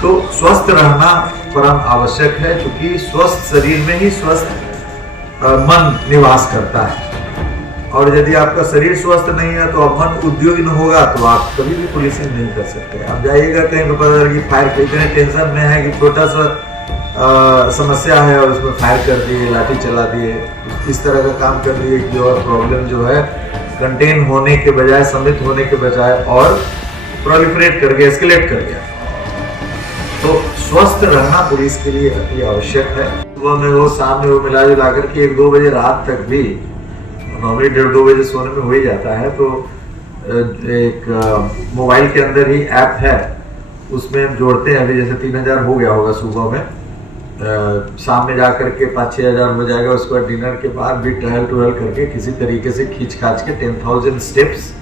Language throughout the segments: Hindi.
तो स्वस्थ रहना परम आवश्यक है, क्योंकि स्वस्थ शरीर में ही स्वस्थ मन निवास करता है। और यदि आपका शरीर स्वस्थ नहीं है तो अब मन उद्योगी न होगा तो आप कभी भी पुलिसिंग नहीं कर सकते। आप जाइएगा कहीं पर पता चला कि फायर इतने टेंशन में है कि छोटा सा समस्या है और उसमें फायर कर दिए, लाठी चला दिए, इस तरह का काम कर दिए कि और प्रॉब्लम जो है कंटेन होने के बजाय, समित होने के बजाय और प्रोलिफरेट कर गया, एस्केलेट कर गया। तो स्वस्थ रहना पुलिस के लिए अति आवश्यक है। सुबह में वो, शाम में वो, मिला जुला करके 1-2 बजे रात तक भी, नॉर्मली 1:30-2 बजे सोने में हो ही जाता है। तो एक मोबाइल के अंदर ही ऐप है, उसमें हम जोड़ते हैं। अभी जैसे 3000 हो गया होगा सुबह में, शाम में जाकर के 5-6 हजार हो जाएगा। उसके बाद डिनर के बाद भी टहल करके किसी तरीके से खींच खाच के 10,000 स्टेप्स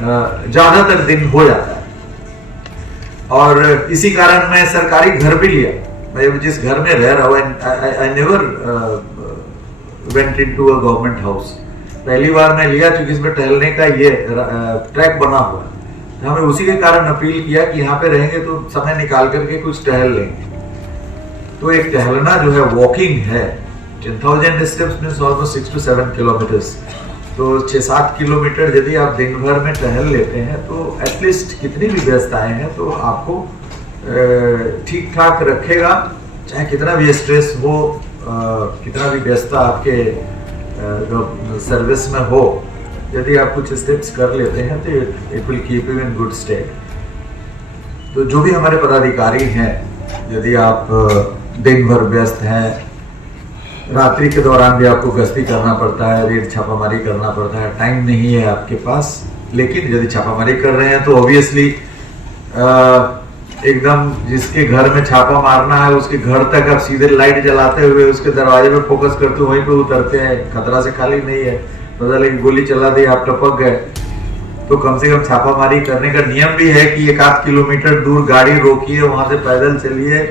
ज्यादातर दिन हो जाता है। और इसी कारण मैं सरकारी घर भी लिया। मैं जिस घर में रह रहा हूँ, I never went into a government house. पहली बार मैं लिया क्योंकि इसमें टहलने का ये ट्रैक बना हुआ है। हमें उसी के कारण अपील किया कि यहाँ पे रहेंगे तो समय निकाल करके कुछ टहल लेंगे। तो एक टहलना जो है, वॉकिंग है, 10,000 steps means almost 6 to 7 kilometres. तो 6-7 किलोमीटर यदि आप दिन भर में टहल लेते हैं तो एटलीस्ट कितनी भी व्यस्तताएं हैं तो आपको ठीक ठाक रखेगा। चाहे कितना भी स्ट्रेस हो, कितना भी व्यस्तता आपके सर्विस में हो, यदि आप कुछ स्टेप्स कर लेते हैं तो it will keep you in good state. तो जो भी हमारे पदाधिकारी हैं, यदि आप दिन भर व्यस्त हैं, रात्रि के दौरान भी आपको गश्ती करना पड़ता है, रेड छापामारी करना पड़ता है, टाइम नहीं है आपके पास, लेकिन यदि छापामारी कर रहे हैं तो ऑब्वियसली एकदम जिसके घर में छापा मारना है उसके घर तक आप सीधे लाइट जलाते हुए उसके दरवाजे पे फोकस करते हुए वहीं पे उतरते हैं। खतरा से खाली नहीं है, पता लगे गोली चला दी, आप टपक गए। तो कम से कम छापामारी करने का नियम भी है कि 1-8 किलोमीटर दूर गाड़ी रोकिए, वहां से पैदल चलिए,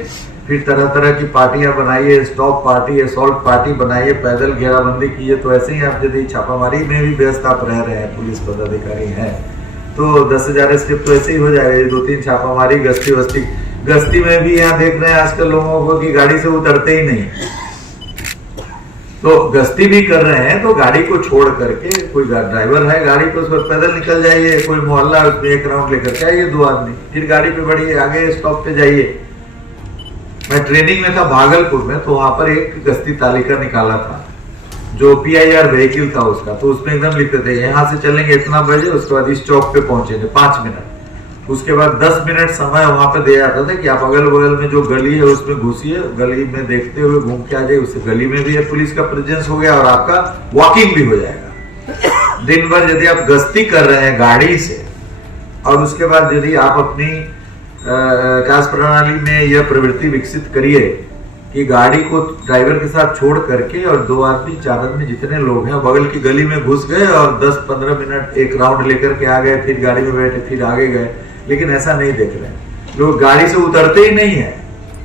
फिर तरह तरह की पार्टियां बनाइए, स्टॉप पार्टी, असॉल्ट पार्टी बनाइए, पैदल घेराबंदी कीजिए। तो ऐसे ही आप यदि छापामारी में भी व्यस्त आप रह रहे हैं, पुलिस पदाधिकारी हैं, तो 10,000 स्टेप तो ऐसे ही हो जाएगा। 2-3 छापामारी, गश्ती में भी यहाँ देख रहे हैं आजकल लोगों को कि गाड़ी से उतरते ही नहीं। तो गश्ती भी कर रहे हैं तो गाड़ी को छोड़ करके, कोई ड्राइवर है गाड़ी पे, उस पर पैदल निकल जाइए, कोई मोहल्ला उसमें 1 राउंड लेकर के आइए 2 आदमी, फिर गाड़ी पे बढ़िए, आगे स्टॉप पे जाइए। मैं ट्रेनिंग में था भागलपुर में, तो वहां पर एक गश्ती तालिका निकाला था जो PIR व्हीकल था उसका। तो उसमें एकदम लिखते थे यहाँ से चलेंगे इतना बजे, उसके बाद इस चौक पे पहुंचेंगे 5 मिनट, उसके बाद 10 मिनट समय वहां पे दिया जाता था कि आप अगल बगल में जो गली है उसमें घुसिए, गली में देखते हुए घूम के आ जाए। उससे गली में भी पुलिस का प्रेजेंस हो गया और आपका वॉकिंग भी हो जाएगा। दिन भर यदि आप गश्ती कर रहे हैं गाड़ी से, और उसके बाद यदि आप अपनी कार्य प्रणाली में यह प्रवृत्ति विकसित करिए कि गाड़ी को ड्राइवर के साथ छोड़ करके और 2 आदमी 4 आदमी जितने लोग हैं बगल की गली में घुस गए और 10-15 मिनट 1 राउंड लेकर के आ गए, फिर गाड़ी में बैठे, फिर आगे गए। लेकिन ऐसा नहीं देख रहे हैं, लोग गाड़ी से उतरते ही नहीं है।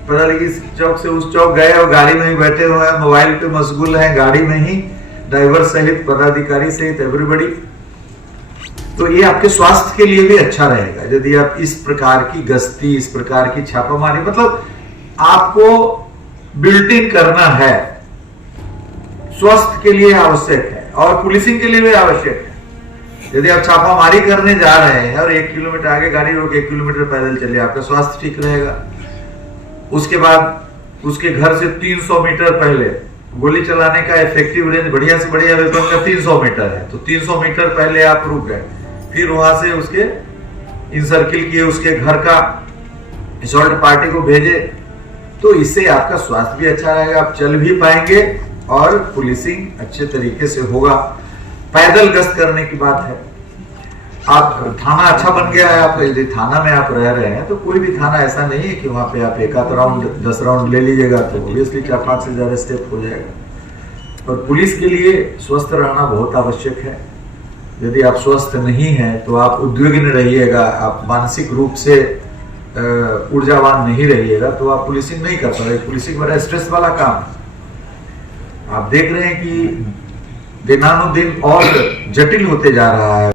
पता लगी इस चौक से उस चौक गए और गाड़ी में ही बैठे हुए हैं, मोबाइल पे मशगूल हैं, गाड़ी में ही, ड्राइवर सहित, पदाधिकारी सहित, एवरीबडी। तो ये आपके स्वास्थ्य के लिए भी अच्छा रहेगा यदि आप इस प्रकार की गश्ती, इस प्रकार की छापामारी, मतलब आपको बिल्ट इन करना है, स्वास्थ्य के लिए आवश्यक है और पुलिसिंग के लिए भी आवश्यक है। यदि आप छापामारी करने जा रहे हैं और 1 किलोमीटर आगे गाड़ी रोक 1 किलोमीटर पैदल चलिए, आपका स्वास्थ्य ठीक रहेगा। उसके बाद उसके घर से 300 मीटर पहले, गोली चलाने का इफेक्टिव रेंज बढ़िया से बढ़िया वेपन का 300 मीटर है, तो 300 मीटर पहले आप रुक गए, फिर वहां से उसके इंसर्किल किए, उसके घर का असॉल्ट पार्टी को भेजे। तो इससे आपका स्वास्थ्य भी अच्छा रहेगा, आप चल भी पाएंगे और पुलिसिंग अच्छे तरीके से होगा। पैदल गश्त करने की बात है, आप थाना अच्छा बन गया है, आप यदि थाना में आप रह रहे हैं तो कोई भी थाना ऐसा नहीं है कि वहां पे आप 1 आध राउंड 10 राउंड ले लीजिएगा तो ऑब्वियसली 4-5 से ज्यादा स्टेप हो जाएगा। और पुलिस के लिए स्वस्थ रहना बहुत आवश्यक है। यदि आप स्वस्थ नहीं हैं तो आप उद्विग्न रहिएगा, आप मानसिक रूप से ऊर्जावान नहीं रहिएगा तो आप पुलिसिंग नहीं कर पाएंगे। पुलिसिंग बड़ा स्ट्रेस वाला काम है। आप देख रहे हैं कि दिनानुदिन और जटिल होते जा रहा है।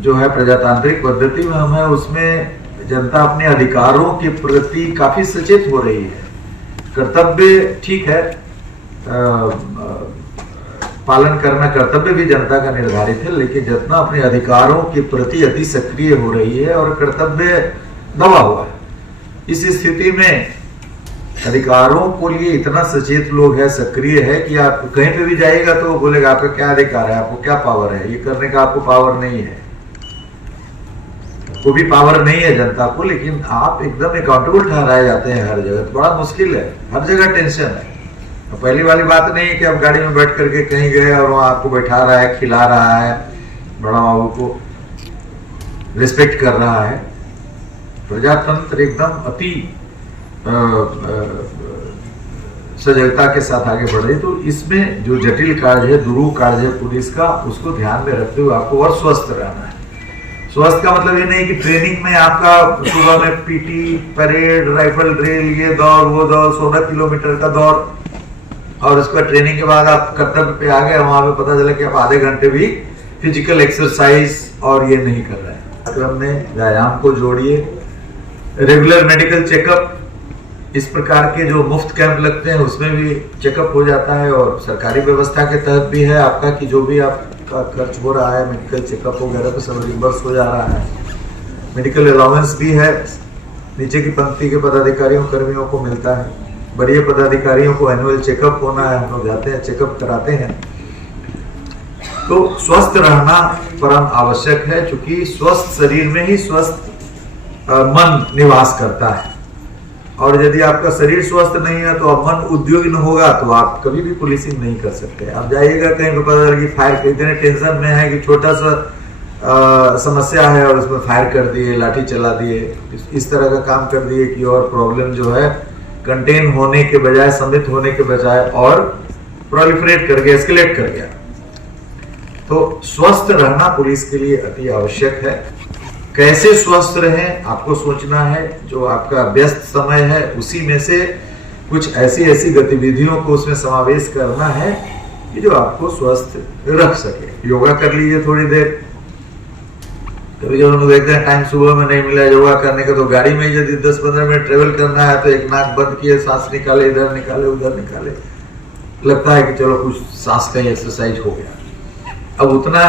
जो है प्रजातांत्रिक पद्धति में हम है, उसमें जनता अपने अधिकारों के प्रति काफी सचेत हो रही है। कर्तव्य ठीक है, पालन करना कर्तव्य भी जनता का निर्धारित है, लेकिन जितना अपने अधिकारों के प्रति अति सक्रिय हो रही है और कर्तव्य दबा हुआ है, इस स्थिति में अधिकारों को लिए इतना सचेत लोग है, सक्रिय है कि आप कहीं पे भी जाइएगा तो बोलेगा आपका क्या अधिकार है, आपको क्या पावर है, ये करने का आपको पावर नहीं है। को भी पावर नहीं है जनता को, लेकिन आप एकदम अकाउंटेबल ठहराए जाते हैं हर जगह। तो बड़ा मुश्किल है, हर जगह टेंशन है। तो पहली वाली बात नहीं है कि आप गाड़ी में बैठ करके कहीं गए और वहां आपको बैठा रहा है, खिला रहा है, बड़ा बाबू को रिस्पेक्ट कर रहा है। प्रजातंत्र एकदम अति सजगता के साथ आगे बढ़ रही। तो इसमें जो जटिल कार्य है, दुरूह कार्य है पुलिस का, उसको ध्यान में रखते हुए आपको और स्वस्थ रहना है। स्वस्थ का मतलब ये नहीं कि ट्रेनिंग में आपका सुबह में पीटी, परेड, राइफल ड्रिल, ये दौड़ वो दौड़, 16 किलोमीटर का दौड़, और उसके बाद ट्रेनिंग के बाद आप कर्तव्य पे आ गए, वहां पे पता चला कि आप आधे घंटे भी फिजिकल एक्सरसाइज और ये नहीं कर रहे हैं। क्रम में व्यायाम को जोड़िए, रेगुलर मेडिकल चेकअप, इस प्रकार के जो मुफ्त कैंप लगते हैं उसमें भी चेकअप हो जाता है, और सरकारी व्यवस्था के तहत भी है आपका कि जो भी आपका खर्च हो रहा है मेडिकल चेकअप वगैरह तो सब रिम्बर्स हो जा रहा है। मेडिकल अलाउंस भी है, नीचे की पंक्ति के पदाधिकारियों कर्मियों को मिलता है। बड़े पदाधिकारियों को एनुअल चेकअप होना है, हम लोग जाते हैं चेकअप कराते हैं। तो स्वस्थ रहना परम आवश्यक है, क्योंकि स्वस्थ शरीर में ही स्वस्थ मन निवास करता है। और यदि आपका शरीर स्वस्थ नहीं है तो अब मन उद्योगी होगा तो आप कभी भी पुलिसिंग नहीं कर सकते। आप जाइएगा कहीं पे पता चला कि फायर, इतने टेंशन में है कि छोटा सा समस्या है और उसमें फायर कर दिए, लाठी चला दिए, इस तरह का काम कर दिए कि और प्रॉब्लम जो है कंटेन होने के बजाय, सम्मिलित होने के बजाय और प्रोलिफरेट कर गया, एस्केलेट कर गया। तो स्वस्थ रहना पुलिस के लिए अति आवश्यक है। कैसे स्वस्थ रहें आपको सोचना है। जो आपका व्यस्त समय है उसी में से कुछ ऐसी गतिविधियों को उसमें समावेश करना है कि जो आपको स्वस्थ रख सके। योगा कर लीजिए थोड़ी देर। कभी जब हम लोग देखते हैं टाइम सुबह में नहीं मिला योगा करने का, तो गाड़ी में यदि 10-15 मिनट ट्रेवल करना है तो एक नाक बंद किए, सांस निकाले, इधर निकाले उधर निकाले, लगता है कि चलो कुछ सांस का एक्सरसाइज हो गया। अब उतना